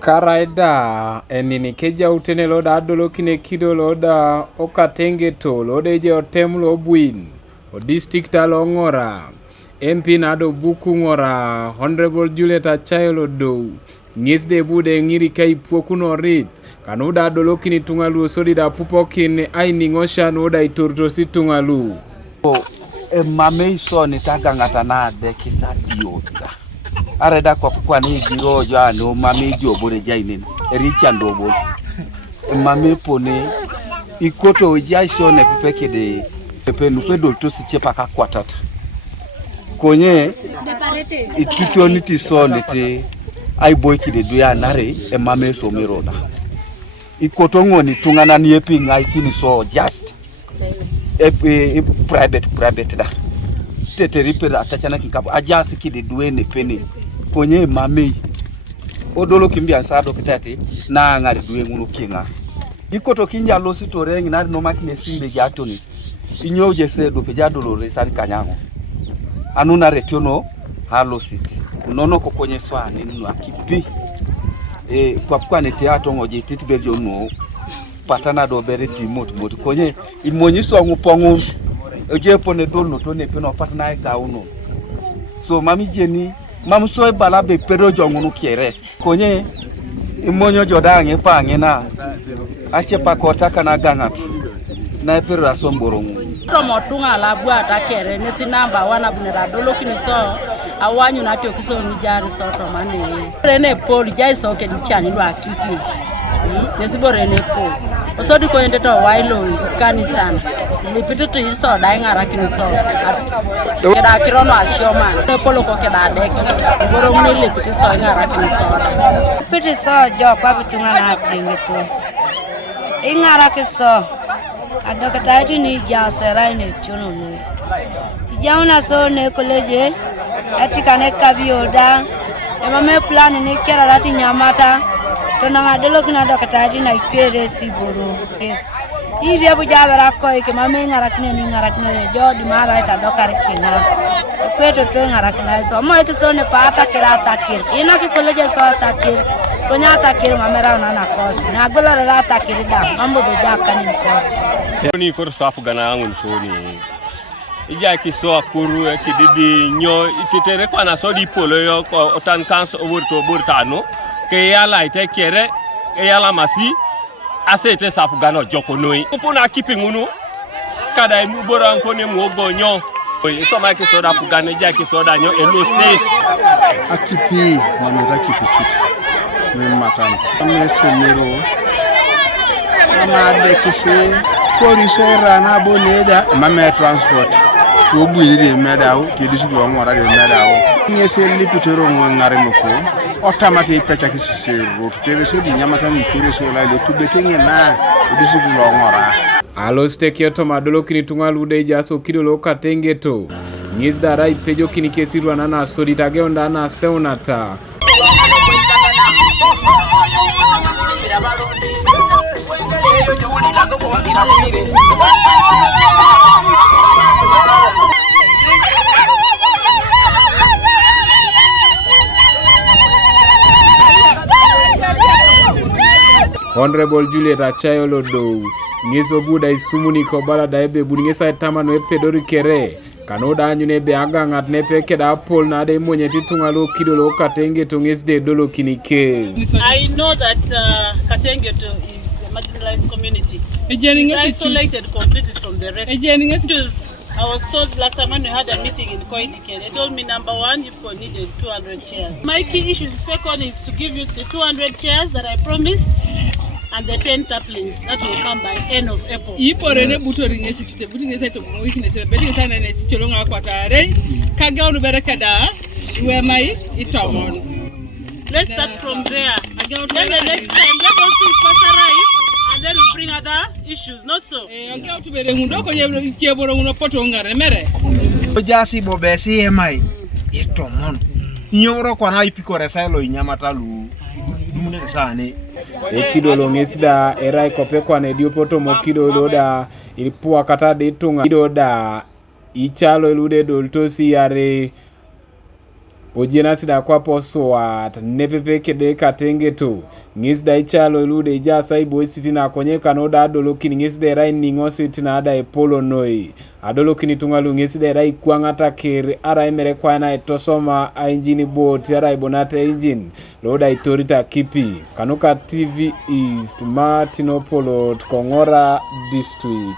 Karaida enini keja utene loda adolo kine kido loda Katengeto loda eje otem lo buin o district alongora MP nado buku ngora Honorable Juliet Achayolo do ngisde bude ngiri kai pokuno rit kanuda adolo kini tungalu sodi da pupo kin aini ngosha noda iturto si tungalu mame iso ni taga ngata na de kisadio da areda kwa ni giro jo anu mame jo bore jainin richa ndobo mame pone ikoto jaiso ne pepeke de pepe nupedo to si chepa ka kwatata konye itutoniti so nete ai boy kide duya nare mame so miroda ikoto ngoni tungana ni epinga ikini so just private da tete ripera atachana kikapo ajasi kide duene peni konye mame odolo kimbia sado kitati na ngari duwe ngunu kinga ikoto kinja losi torengi na no makine simbe jatoni inyoje sedo pe jadolo resani kanyango anuna retiono halo city nono kokonye swani ninu akipi kwa nete atongoje titbejo no patana do bere timot konye imonyiso ngupongu ojepo ne dolno to ne peno patana ka uno so mami jeni mam so bala be pero jongunu kiere konye imonyo jodange pange na achepa kota kana gangat na pero asomborongu Romo tunga la bua ta kere nesi namba wana bunera dolo kini so awanyu na tio kiso ni jari so to mane rene pol jai so ke dichani lwa kipi nesi borene pol osodi ko ende to wailo kani sana lipito to iso dai ngara kini so keda kirono ashoma to polo ko keda deki boro mne lipito so ngara kini so pito so jo kwa bitunga na tingeto ingara kiso adokatati ni jasera ni chuno ni jauna so ne college atika ne kabioda emame plan ni kera lati nyamata to na ngadelo kina dokatati na ikwere siboro yes iri abu jabara ko ke mame ngarakne ni ngarakne jodi mara ta dokar kina kweto to ngarakna so mo ke so ne pata kera takir ina ki college so takir konya takir mamera na kosi na gola ra takir da mambo be jakani kosi ni kor safu gana ngun soni ija ki so akuru ki didi nyo itetere kwa na so di polo yo otan kanso oburto burtano ke yala ite kere e yala masi asete safu gana joko noi upuna kipingunu kada mu boran ko ne mu ogonyo so ma ki so da fu gana ija ki so da nyo elose akipi mameta kipichiti mematan ame semero ama de kise Koriso rana boneda mame transport ko buyi de medaw ke disu lo ngora de medaw ngese lipitero ngare moko automatique pecha ki se route tere so di nyamata mi tere so la lo tube kenge na disu lo ngora alo stekio to madolo kini tungalu de jaso kido lo Katengeto ngizda rai pejo kini kesirwa nana solitage onda na seunata Honorable Juliet Achayolo do ngiso buda isumuni ko bala da ebe buni ngesa tamano epedori kere kanoda anyune be agangat ne peke da pol na de Emonyete tungalo kido lo Katengeto ngisde dolo kinike. I know that Katengeto is a marginalized community. It's isolated completely from the rest. I was told last time when we had a meeting in Koidike, they told me number one, you needed 200 chairs. My key issue second is to give you the 200 chairs that I promised and the 10 taplings that will come by end of April. Let's start from there. Then the next time, let us see first arrive. And then we bring other issues, not so. Ojasi bobesi emai itomon nyoro kwa na ipiko reselo inyamatalu dumune sane Ekido lo ngesida erai kopekwa ne diopoto mokido loda ilipua kata de Itunga kido da ichalo elude doltosi yare Ojiena sida kwa poswat nepepe kede Katengeto ngis da ichalo ilude ijasa ibo sitina konyeka no da adolokini ngis de rai ningo sitina ada epolo noi adolokini tungalu ngis de rai kwangata kir ara emere kwana etosoma a injini bot ara ibonate engine loda itorita kipi Kanuka TV East Martinopolo Kongora District.